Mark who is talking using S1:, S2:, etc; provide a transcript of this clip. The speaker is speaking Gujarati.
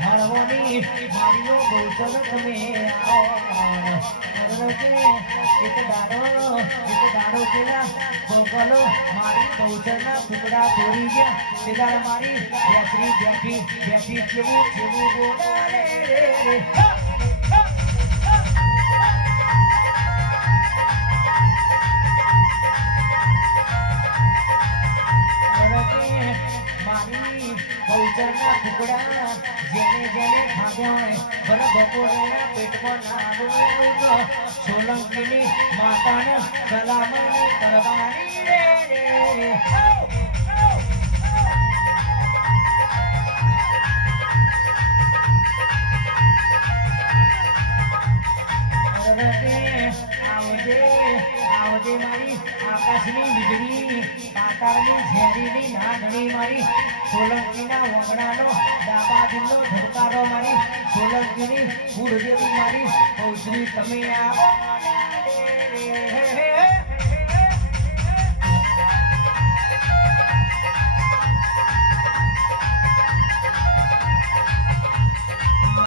S1: ઝાડવાની મારીનો ગૌચર તમે એક દાડો એક દાડો પેલા બગલો મારી ગૌચરના ટુકડા તોડી ગયા. તે દાડે મારી બેટરી બેઠી બેઠી કેવું કેવું બોલાવે રે રે. મારી ગૌચરના ટુકડા જેને જેને ખાધા હોય ભલે બપોરના પેટમાં ના બોલાવું સોલંકીની માતાને સલામણી કરવાની રે રે આવજે આવજે મારી આકાશની વીજળી. પાતાળની ઝેરીની નાગણી મારી, સોલંકીના વગડાનો ડાબા દિલનો ધબકારો મારી, સોલંકીની દેવી મારી, કૌશલી તમે હે